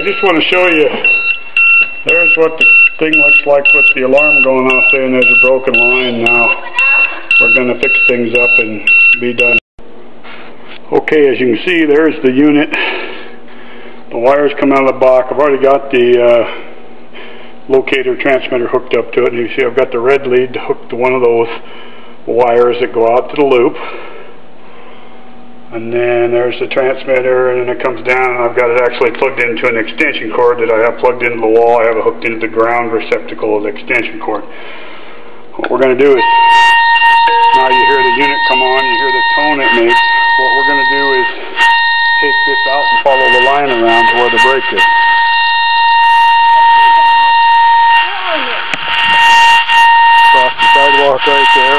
I just want to show you, there's what the thing looks like with the alarm going off saying there's a broken line. Now we're going to fix things up and be done. Okay, as you can see, there's the unit. The wires come out of the box. I've already got the locator transmitter hooked up to it, and you see I've got the red lead hooked to one of those wires that go out to the loop. And then there's the transmitter, and then it comes down, and I've got it actually plugged into an extension cord that I have plugged into the wall. I have it hooked into the ground receptacle of the extension cord. What we're going to do is, now you hear the unit come on, you hear the tone it makes. What we're going to do is take this out and follow the line around to where the break is. Across the sidewalk right there.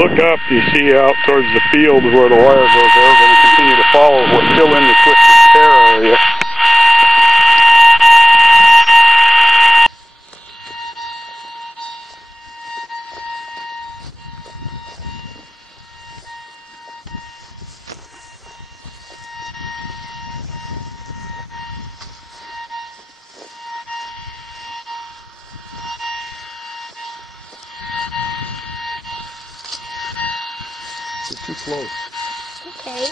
Look up, you see out towards the field where the wire goes there. We're going to continue to follow it. We're still in the twisted pair area. You're too close. Okay.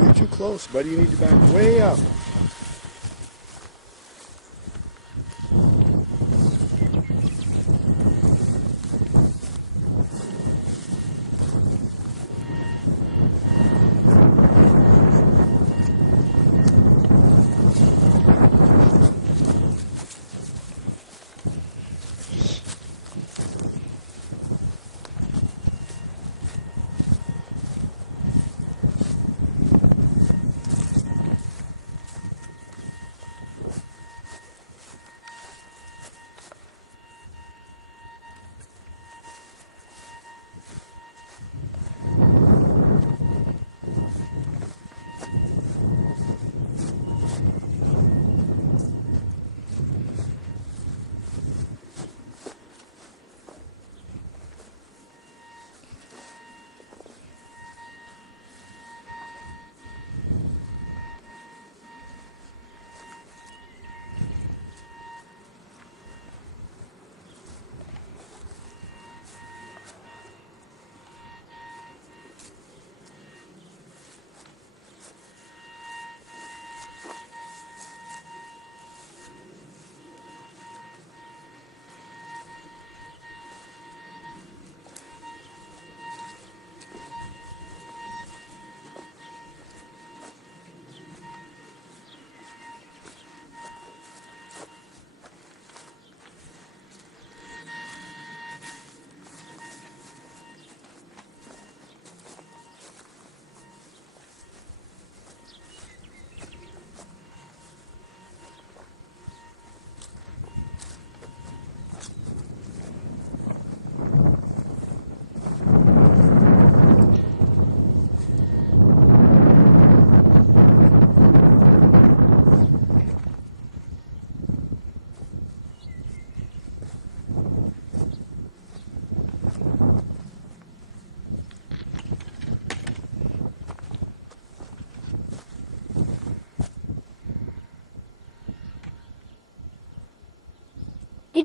You're too close, buddy. You need to back way up.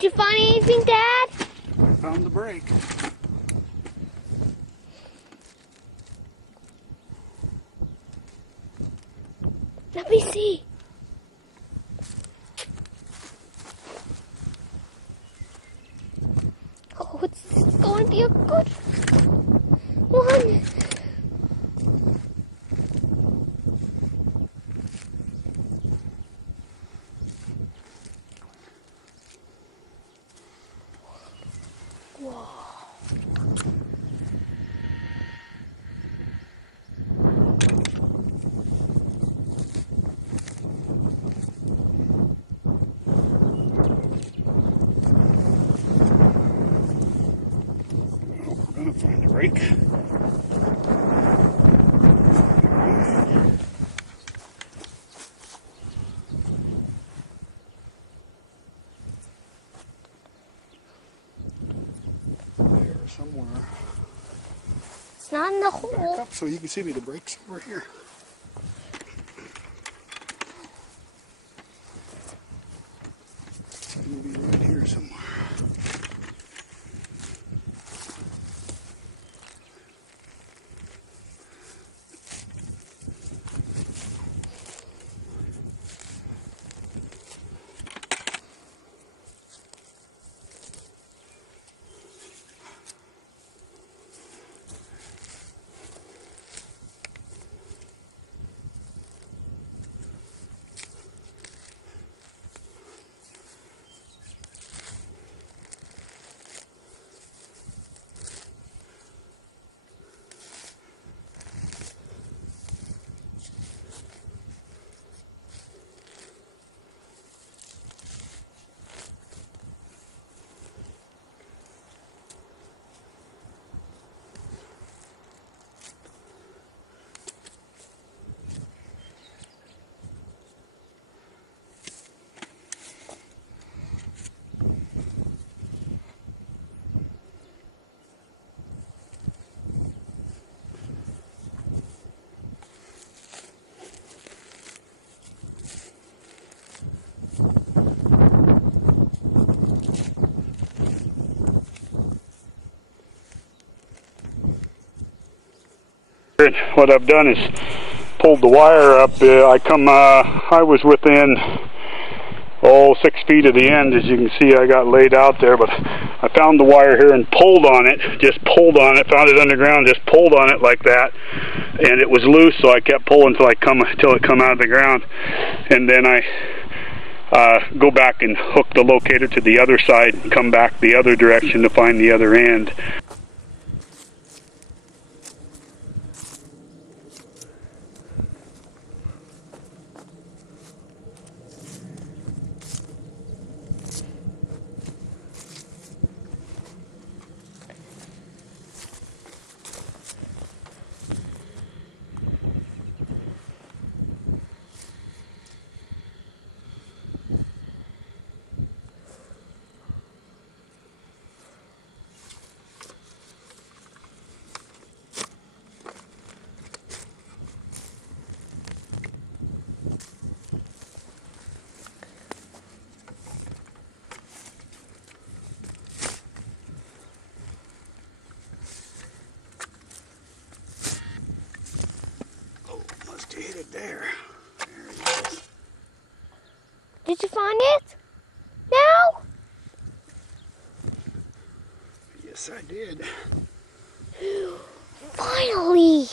Did you find anything, Dad? I found the brake. Let me see. Oh, it's going to be a good one. Whoa. I'm gonna find the brake. There somewhere. It's not in the Back hole. up so you can see me. The brake's over here. It's gonna be right here somewhere. What I've done is pulled the wire up. I was within 6 feet of the end. As you can see, I got laid out there, but I found the wire here and pulled on it, found it underground, just pulled on it like that, and it was loose, so I kept pulling till it come out of the ground, and then I go back and hook the locator to the other side and come back the other direction to find the other end. Hit it there. There it is. Did you find it? Now? Yes, I did. Finally!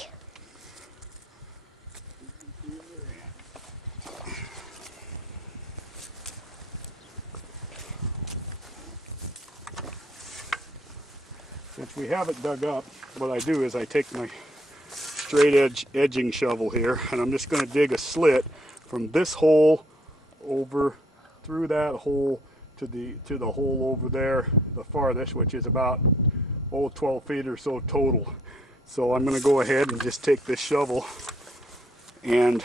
Since we have it dug up, what I do is I take my straight edge edging shovel here, and I'm just going to dig a slit from this hole over through that hole to the hole over there, the farthest, which is about 12 feet or so total. So I'm going to go ahead and just take this shovel and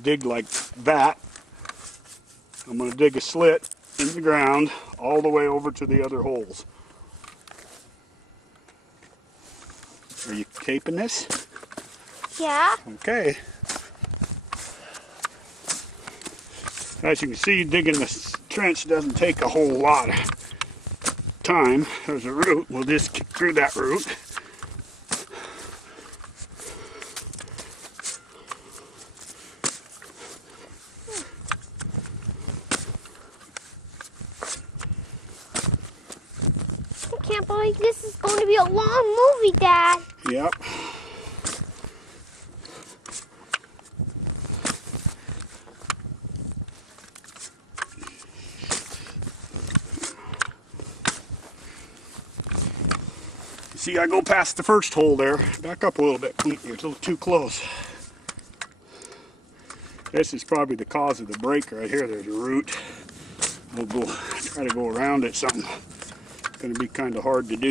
dig like that. I'm going to dig a slit in the ground all the way over to the other holes. Are you caping this? Yeah. Okay. As you can see, digging this trench doesn't take a whole lot. time. There's a root. We'll just kick through that root. I can't believe this is going to be a long movie, Dad. Yep. See, I go past the first hole there. Back up a little bit, Clint. You're a little too close. This is probably the cause of the break right here. There's a root. We'll go try to go around it. Something going to be kind of hard to do.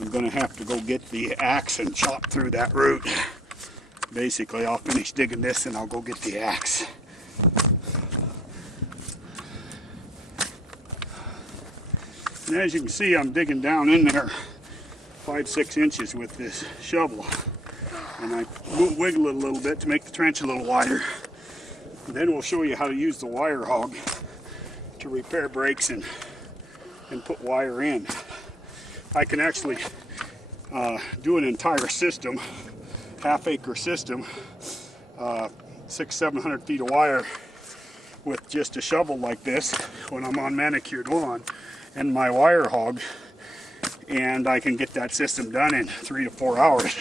I'm going to have to go get the axe and chop through that root. Basically, I'll finish digging this and I'll go get the axe. And as you can see, I'm digging down in there 5-6 inches with this shovel, and I wiggle it a little bit to make the trench a little wider. And then we'll show you how to use the wire hog to repair breaks and put wire in. I can actually do an entire system, half-acre system, 600-700 feet of wire with just a shovel like this when I'm on manicured lawn and my wire hog. And I can get that system done in 3 to 4 hours.